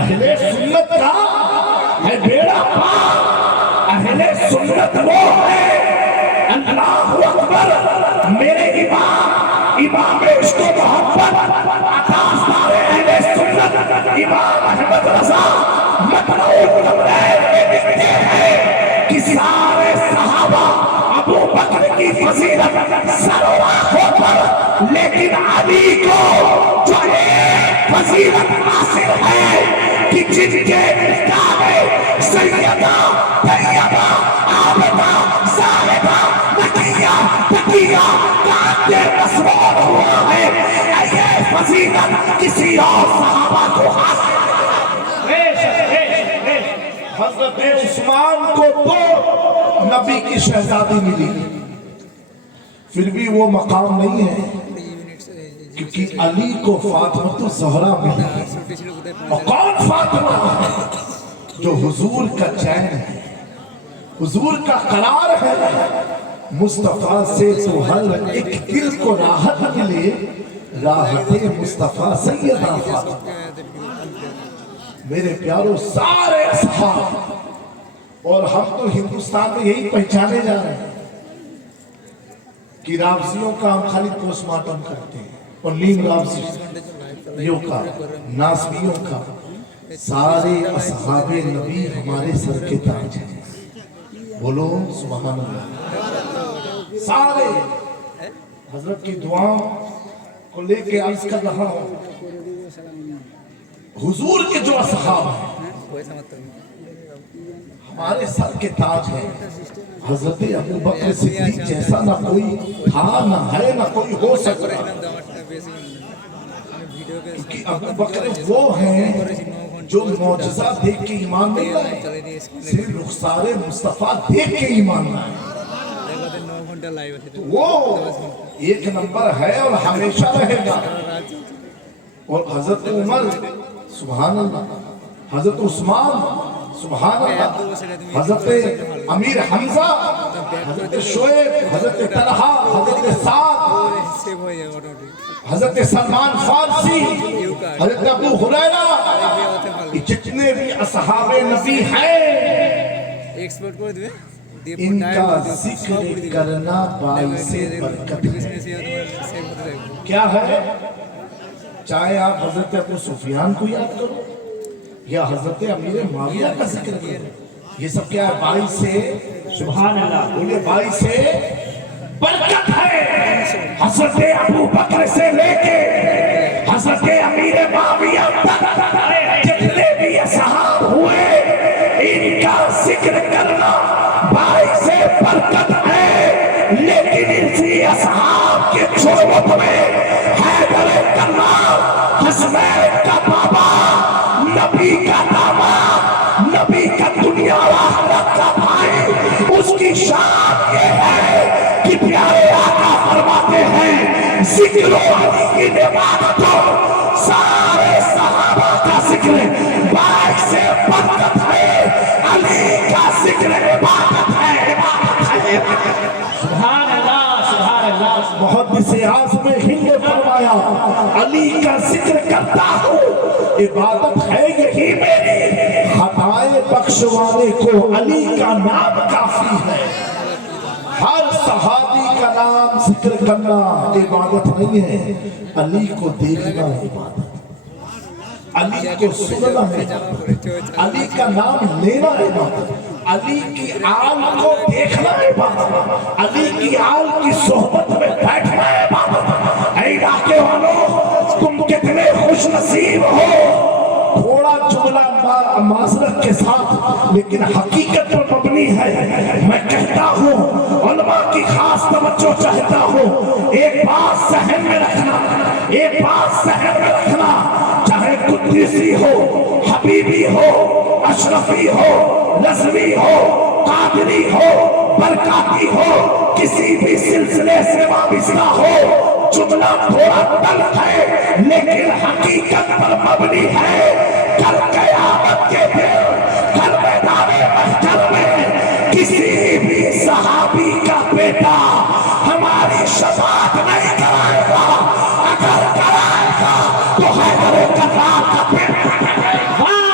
اہل سنت کا ہے بیڑا پار، اہل سنت وہ ہے اللہ اکبر میرے امام عشق و محبت عطاسدار اہل سنت امام احمد رضا مطلع النورین میں لکھتے ہیں کہ سارے صحابہ ابو بکر کی فضیلت سروا پر، لیکن علی کو جو ایک فضیلت حاصل ہے کہ جن کے نکاح میں سیدہ طیبہ عابدہ زاہدہ نقیہ تقیہ کا عقد مسعود ہوا ہے، یہ فضیلت کسی اور صحابہ کو حاصل ہے۔ حضرت عثمان کو تو نبی کی شہزادی ملی، پھر بھی وہ مقام نہیں ہے کیونکہ علی کو فاطمہ الزہرا ملی۔ اور کون فاطمہ ہے؟ جو حضور کا چین ہے، حضور کا قرار ہے۔ مصطفیٰ سے تو ہر ایک دل کو راحت ملے، راحت مصطفیٰ سیدہ فاطمہ۔ میرے پیاروں سارے اصحاب، اور ہم تو ہندوستان میں یہی پہچانے جا رہے ہیں کہ رابضیوں کا ہم خالی پوسٹ مارٹم کرتے ہیں، اور نیم رابضیوں کا، ناسبیوں کا، سارے اصحاب نبی ہمارے سر کے تاج ہیں۔ بولو سبحان اللہ۔ سارے حضرت کی دعاؤں کو لے کے عرض کر رہا ہوں، حضور کے جو اصحاب ہیں ہمارے سر کے تاج ہیں۔ حضرت ابو بکر صدیق جیسا نہ کوئی تھا، نہ ہے، نہ کوئی ہو سکتا، کیونکہ ابو بکر وہ ہیں جو معجزہ دیکھ کے ایمان نہیں لائے، صرف رخسار مصطفیٰ دیکھ کے ایمان لائے۔ تو وہ ایک نمبر ہے اور ہمیشہ رہے گا۔ اور حضرت عمر سبحان اللہ، حضرت عثمان سبحان اللہ، حضرت امیر حمزہ، حضرت شعیب، حضرت طلحہ، حضرت سعد، حضرت سلمان فارسی، حضرت ابو ہریرہ، جتنے بھی اصحاب نبی ہیں ان کا ذکر کرنا باعث برکت ہے۔ کیا ہے؟ چاہے آپ حضرت ابو سفیان کو یاد کرو یا حضرت امیر معاویہ کا ذکر کرو، یہ سب کیا ہے؟ باعث سبحان اللہ، بولے باعث برکت ہے۔ حضرت ابو بکر سے لے کے حضرت امیر معاویہ تک جتنے بھی اصحاب ہوئے ان کا ذکر کرنا باعث برکت ہے۔ لیکن اسی اصحاب کے شعبت میں حیدر کرار، حسنین کا بابا، نبی کا داماد، نبی کا دنیا و آخرت کا بھائی، اس کی شان یہ ہے کہ پیارے آقا فرماتے ہیں ذکر و علی کی نعمت ہو، سارے صحابہ کا ذکر باعث برکت ہے، علی کا ذکر عبادت ہے، عبادت ہے۔ سبحان اللہ، سبحان اللہ۔ محدث اعظم ہند نے فرمایا علی کا ذکر کرتا ہوں، عبادت ہے یہی میری، خطائیں بخشوانے کو علی کا نام کافی ہے۔ ہر صحابی کا نام ذکر کرنا عبادت نہیں ہے، علی کو دیکھنا عبادت، علی کو سننا عبادت، علی کا نام لینا عبادت، علی کی آل کو دیکھنا عبادت، علی کی آل کی صحبت میں بیٹھنا عبادت۔ اے علاقے والوں، تم کتنے خوش نصیب ہو، تھوڑا جملہ معذرت کے ساتھ لیکن حقیقت پر مبنی ہے۔ میں کہتا ہوں، علماء کی خاص توجہ چاہتا ہوں، ایک بات ذہن میں رکھنا، ایک بات ذہن میں رکھنا، چاہے قدسی ہو، حبیبی ہو، اشرفی ہو، نظمی ہو، قادری ہو، برکاتی ہو، کسی بھی سلسلے سے وابستہ ہو، جملہ تھوڑا تلخ ہے لیکن حقیقت پر مبنی ہے۔ کل قیامت کے دن، کل میدان محشر میں کسی بھی صحابی کا بیٹا ہماری شفاعت نہیں کرائے گا، اگر کرائے گا تو حیدر کرار کا بیٹا کرائے گا۔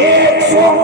100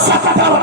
70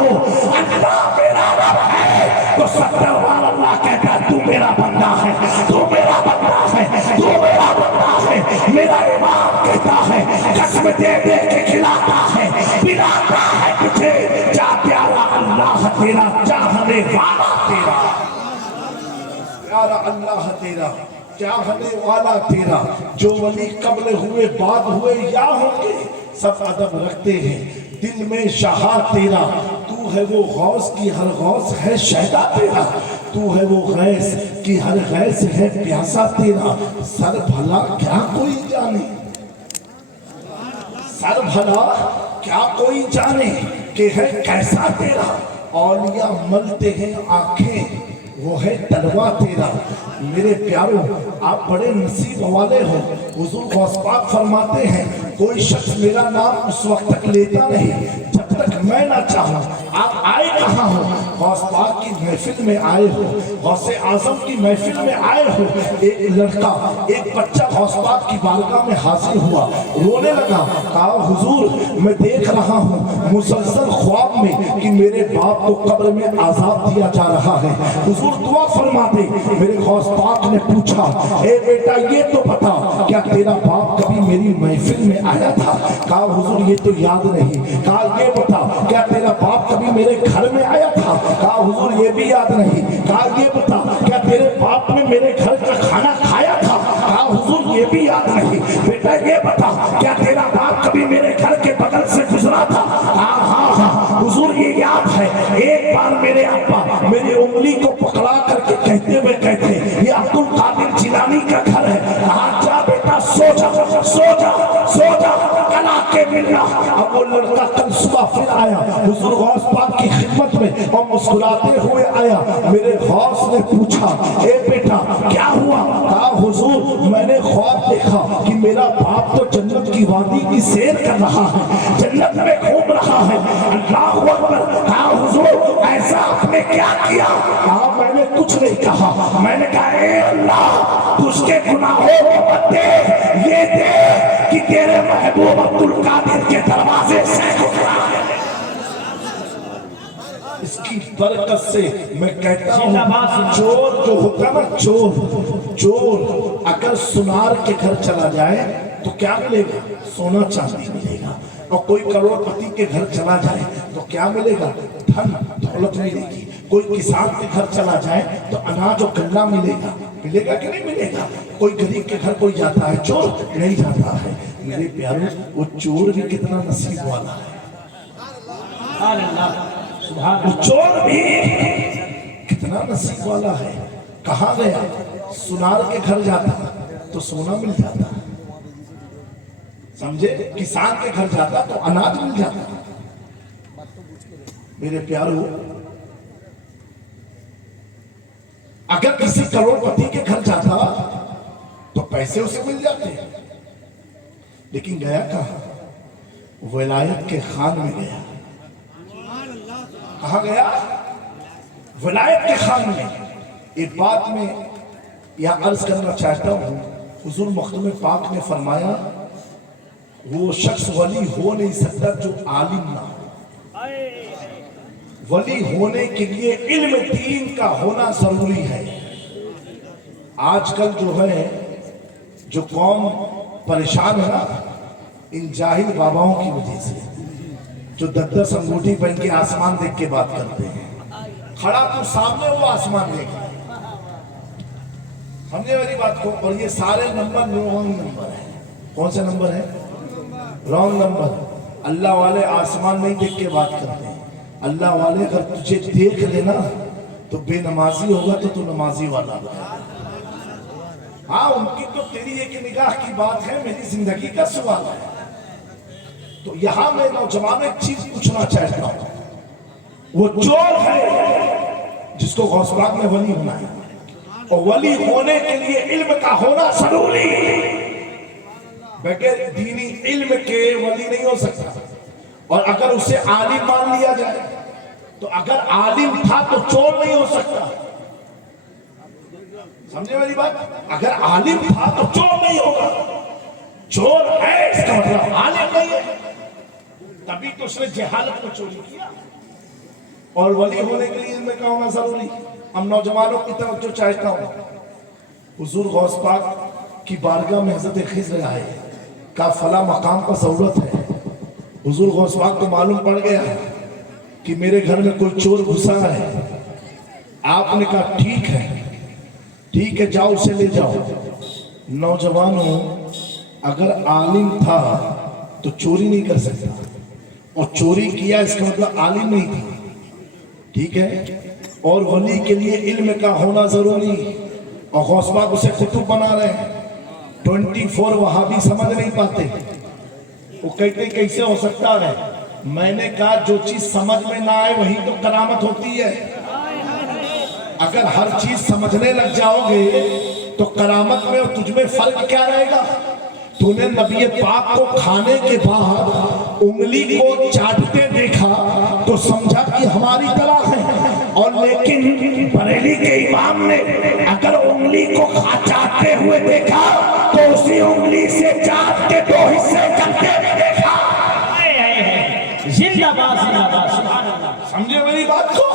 ہو اللہ میرا رب ہے تو 70 بار اللہ کہتا ہے تو میرا بندہ ہے، تو میرا بندہ ہے، تو میرا بندہ ہے۔ میرا امام کہتا ہے قسم دے دے کے کھلاتا ہے پلاتا ہے تجھے، جا پیارا اللہ تیرا چاہنے والا تیرا، پیارا اللہ تیرا چاہنے والا تیرا۔ جو ولی قبل ہوئے بعد ہوئے یا ہوں گے سب ادب رکھتے ہیں، دل میں شہا تیرا، تو ہے وہ غوث کی ہر غوث ہے شہدا تیرا، تو ہے وہ غیث کی ہر غیث ہے پیاسا تیرا۔ سر بھلا کیا کوئی جانے، سر بھلا کیا کوئی جانے کہ ہے کیسا تیرا، اولیاء ملتے ہیں آنکھیں وہ ہے تلوا تیرا۔ میرے پیاروں آپ بڑے نصیب والے ہو، حضور غوث پاک فرماتے ہیں کوئی شخص میرا نام اس وقت تک لیتا نہیں جب تک میں نہ چاہوں۔ آپ آئے کہاں ہو؟ غوث پاک کی محفل میں آئے ہو، غوث اعظم کی محفل میں آئے ہو۔ ایک لڑکا ایک بچہ غوث پاک کی بارگاہ میں حاضر ہوا، رونے لگا، کہا حضور میں دیکھ رہا ہوں مسلسل خواب میں کہ میرے باپ کو قبر میں عذاب دیا جا رہا ہے، حضور دعا فرما دے۔ میرے غوث پاک نے پوچھا اے بیٹا یہ تو بتا کیا تیرا باپ کبھی میری محفل میں آیا تھا؟ کہا حضور یہ تو یاد نہیں۔ کہا یہ بتا کیا تیرا باپ کبھی میرے گھر میں آیا تھا؟ کہا حضور یہ بھی یاد نہیں۔ کہا یہ بتا کیا تیرے باپ نے میرے گھر کا کھانا کھایا تھا؟ کہا حضور یہ بھی یاد نہیں۔ بیٹا یہ بتا کیا تیرا باپ کبھی میرے گھر کے بغل سے گزرا تھا؟ ہاں ہاں ہاں حضور یہ یاد ہے۔ ایک بار میرے ابا میری انگلی کو پکڑا کر کے کہتے ہوئے کہتے یہ عبد القادر جیلانی کا گھر ہے، کہا جا بیٹا سو جا سو جا سو جا کل آ کے ملنا۔ اب وہ لڑکا کل صبح پھر آیا حضور غوث پاک کی خدمت میں اور مسکراتے ہوئے آیا۔ میرے غوث نے پوچھا اے بیٹا کیا ہوا؟ کہا حضور میں نے خواب دیکھا کہ میرا باپ تو جنت کی وادی کی سیر کر رہا ہے، جنت میں گھوم رہا ہے۔ اللہ اکبر۔ کہا حضور ایسا آپ نے کیا کیا؟ کہا میں نے کچھ نہیں کہا، میں نے کہا اے اللہ تجھ کے گناہوں کو مت دے، یہ دے کہ تیرے محبوب عبد القادر کے دروازے سے گزرا ہے۔ اس کی برکت سے میں کہتا ہوں چور جو ہوتا ہے نا چور اگر سنار کے گھر چلا جائے تو کیا ملے گا؟ سونا چاندی ملے گا۔ اور کوئی کروڑ پتی کے گھر چلا جائے تو کیا ملے گا؟ دھن دولت ملے گی۔ کوئی کسان کے گھر چلا جائے تو اناج اور غلہ ملے گا، ملے گا کہ نہیں ملے گا؟ کوئی غریب کے گھر کوئی جاتا ہے چور نہیں جاتا ہے۔ میرے پیاروں وہ چور بھی کتنا نصیب والا ہے، وہ چور بھی کتنا نصیب والا ہے۔ کہاں گیا؟ سنار کے گھر جاتا تو سونا مل جاتا، سمجھے؟ کسان کے گھر جاتا تو اناج مل جاتا۔ میرے پیاروں اگر کسی کروڑ پتی کے گھر جاتا تو پیسے اسے مل جاتے، لیکن گیا کہاں؟ ولایت کے خان میں گیا۔ کہاں گیا؟ ولایت کے خان میں۔ ایک بات میں یہاں عرض کرنا چاہتا ہوں، حضور مخدوم پاک نے فرمایا وہ شخص ولی ہو نہیں سکتا جو عالم نہ ہو۔ ولی ہونے کے لیے علم دین کا ہونا ضروری ہے۔ آج کل جو ہے جو قوم پریشان ہے نا ان جاہل باباؤں کی وجہ سے، جو 10 انگوٹھی پہن کے آسمان دیکھ کے بات کرتے ہیں، کھڑا تو سامنے وہ آسمان دیکھ رہا ہے، سمجھے میری بات کو؟ اور یہ سارے نمبر رونگ نمبر ہیں۔ کون سے نمبر ہیں؟ Wrong number. اللہ والے آسمان نہیں دیکھ کے بات کرتے ہیں، اللہ والے اگر تجھے دیکھ لینا تو بے نمازی ہوگا تو تو نمازی والا ہوگا۔ ہاں ان کی تو تیری ایک نگاہ کی بات ہے، میری زندگی کا سوال ہے۔ تو یہاں میں نوجوان ایک چیز پوچھنا چاہتا ہوں، وہ چور ہے جس کو غوث پاک نے ولی ہونا ہے، اور ولی ہونے کے لیے علم کا ہونا ضروری ہے۔ بغیر دینی علم کے ولی نہیں ہو سکتا۔ اور اگر اسے عالم مان لیا جائے تو اگر عالم تھا تو چور نہیں ہو سکتا، سمجھے میری بات؟ اگر عالم تھا تو چور نہیں ہوگا، چور ہے اس کا مطلب عالم نہیں ہے، تبھی تو اس نے جہالت میں چوری کیا۔ اور ولی ہونے کے لیے علم کا ہونا ضروری. ہم نوجوانوں کی توجہ چاہتا ہوں. حضور غوث پاک کی بارگاہ میں حضرت خضر آئے, کہا فلاں مقام پر ضرورت ہے. حضور غوث پاک کو معلوم پڑ گیا کہ میرے گھر میں کوئی چور گھسا ہے. آپ نے کہا ٹھیک ہے جاؤ اسے لے جاؤ. نوجوانوں, اگر عالم تھا تو چوری نہیں کر سکتا, اور چوری کیا اس کا مطلب عالم نہیں تھا. ٹھیک ہے, اور ولی کے لیے علم کا ہونا ضروری. اور غوث پاک اسے قطب بنا رہے ہیں. 24 وہابی سمجھ نہیں پاتے, وہ کہتے کیسے ہو سکتا ہے. میں نے کہا جو چیز سمجھ میں نہ آئے وہی تو کرامت ہوتی ہے. اگر ہر چیز سمجھنے لگ جاؤ گے تو کرامت میں اور تجھ میں فرق کیا رہے گا. تو نے نبی پاک کو کھانے کے بعد انگلی کو چاٹتے دیکھا تو سمجھا کہ ہماری طرح ہے, اور لیکن بریلی کے امام نے اگر انگلی کو چاٹتے ہوئے دیکھا تو اسی انگلی سے چاٹ کے 2 حصے کرتے ہوئے دیکھا. زندہ باد سبحان اللہ. سمجھے میری بات کو.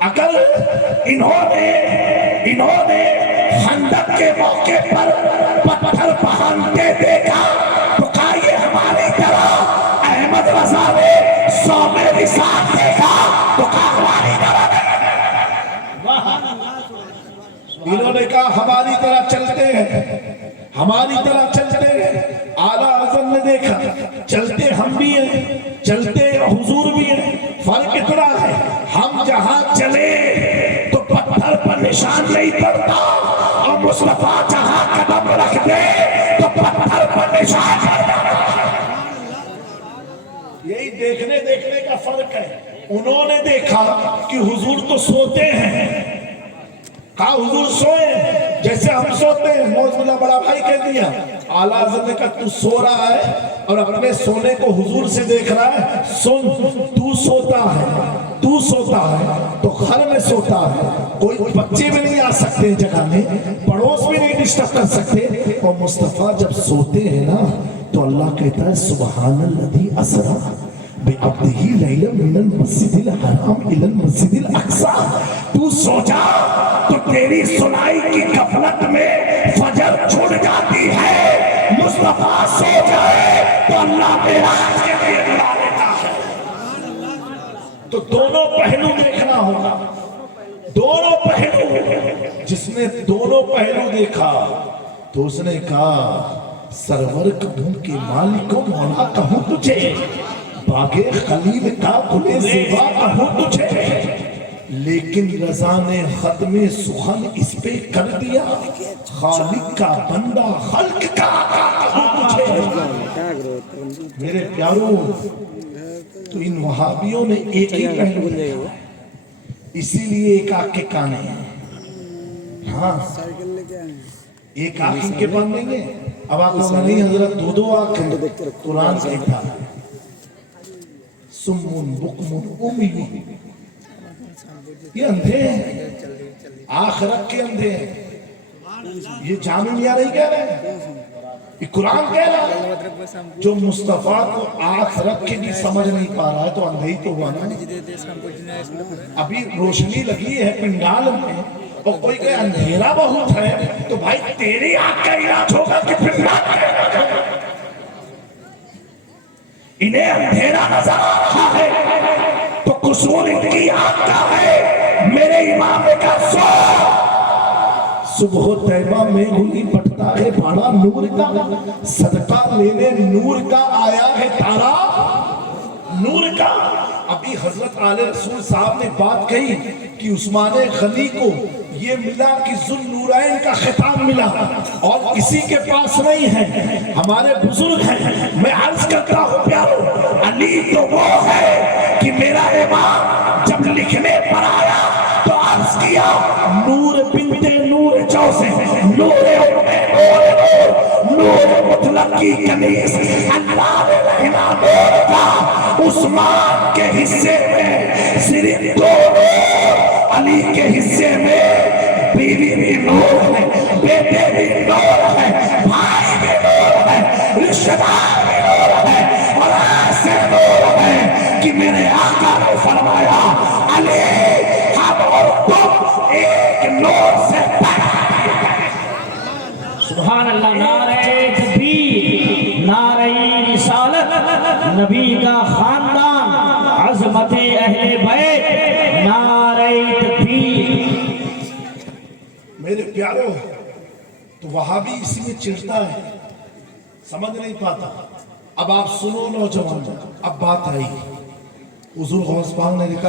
اگر انہوں نے خندق کے موقع پر پتھر پہنتے دیکھا تو کہا یہ ہماری طرح. احمد رضا نے 100 میں رسالت دیکھا تو کہا ہماری طرح نہیں. انہوں نے کہا ہماری طرح چلتے ہیں. اعلیٰ اعظم نے دیکھا چلتے ہم بھی ہیں, چلتے حضور بھی ہیں. فرق اتنا ہے, ہم جہاں چلے تو پتھر پر نشان نہیں پڑتا, اور مصطفیٰ جہاں قدم رکھ دے تو پتھر پر نشان پڑتا. یہی دیکھنے کا فرق ہے. انہوں نے دیکھا کہ حضور تو سوتے ہیں, کہا حضور سوئے جیسے ہم سوتے ہیں. موز ملا بڑا بھائی کہہ دیا. اعلیٰ حضرت نے کہا تو سو رہا ہے اور اپنے سونے کو حضور سے دیکھ رہا ہے. سن, تو سوتا ہے تو گھر میں سوتا ہے, کوئی بچے بھی نہیں آ سکتے جگہ میں, پڑوس بھی نہیں ڈسٹرب کر سکتے. اور مصطفیٰ جب سوتے ہیں نا تو اللہ کہتا ہے سبحان الذی اسریٰ بعبدہ لیلا من المسجد الحرام الی المسجد الاقصی. تو سو جا تو تیری سنائی کی غفلت میں فجر چھوڑ جاتی ہے. مصطفیٰ سو جائے تو اللہ معراج کے لیے بلا لیتا ہے. تو دونوں پہلو دیکھنا ہوگا, دونوں پہلو. جس نے دونوں پہلو دیکھا تو اس نے کہا سرور کہوں کہ مالک و مولا کہوں تجھے, باغ خلیل کا گل زیبا کہوں تجھے, لیکن رضا نے ختم سخن اس پہ کر دیا, خالق کا بندہ خلق کا کہوں تجھے. میرے پیاروں, تو ان وہابیوں نے ایک ہی پہلو دیکھا, اسی لیے ایک آنکھ کے کانے ہیں. ہاں ایک آنکھ ان کے باندھیں گے. اب آپ کو نہیں حضرت 2 آنکھ ہیں. قرآن کہتا ہے سمن بکمن امی, یہ اندھے ہیں, آخرت کے اندھے ہیں. یہ جامعہ نہیں کہہ رہے, یہ قرآن کہہ رہا ہے. جو مصطفیٰ کو آخرت کے بھی سمجھ نہیں پا رہا ہے تو اندھے ہی تو ہوا نا. ابھی روشنی لگی ہے پنڈال میں اور کوئی کہ اندھیرا بہت ہے, تو بھائی تیری آنکھ کا علاج ہوگا کہ پنڈال کا علاج ہوگا. انہیں اندھیرا نظر آ رہا ہے تو قصور ان کی آنکھ کا ہے. میرے امام نے کہا سو. صبح طیبہ میں ہوئی پٹتا ہے بڑا نور کا, صدقہ لینے نور کا آیا ہے تارا نور کا. ابھی حضرت آل رسول صاحب نے بات کہی کہ عثمان غنی کو یہ ملا کہ ذوالنورین کا خطاب ملا اور کسی کے پاس نہیں ہے. ہمارے بزرگ ہیں, میں عرض کرتا ہوں پیارو, علی تو وہ ہے کہ میرا امام جب لکھنے پر آیا تو عرض کیا نور بنت نور جوزے, نور نور مطلق کی کنیز, اللہ نے رہنا نور کا. عثمان کے حصے میں صرف 2 نور, علی کے حصے میں بیوی بھی نور ہے, بیٹے بھی نور ہے, بھائی بھی نور ہے, رشتہ دار بھی نور ہے, اور ایسے نور ہے کہ میرے آقا نے فرمایا علی ہم اور تم ایک نور سے پیدا کیے گئے۔ سبحان اللہ، نعرہ تکبیر، نعرہ رسالت، نبی کا خاندان، عظمت اہل بیت، نعرہ تکبیر۔ میرے پیارو، تو وہابی اسی میں چڑھتا ہے، سمجھ نہیں پاتا۔ اب آپ سنو نوجوان، اب بات آئی، حضور غوث پاک نے لکھا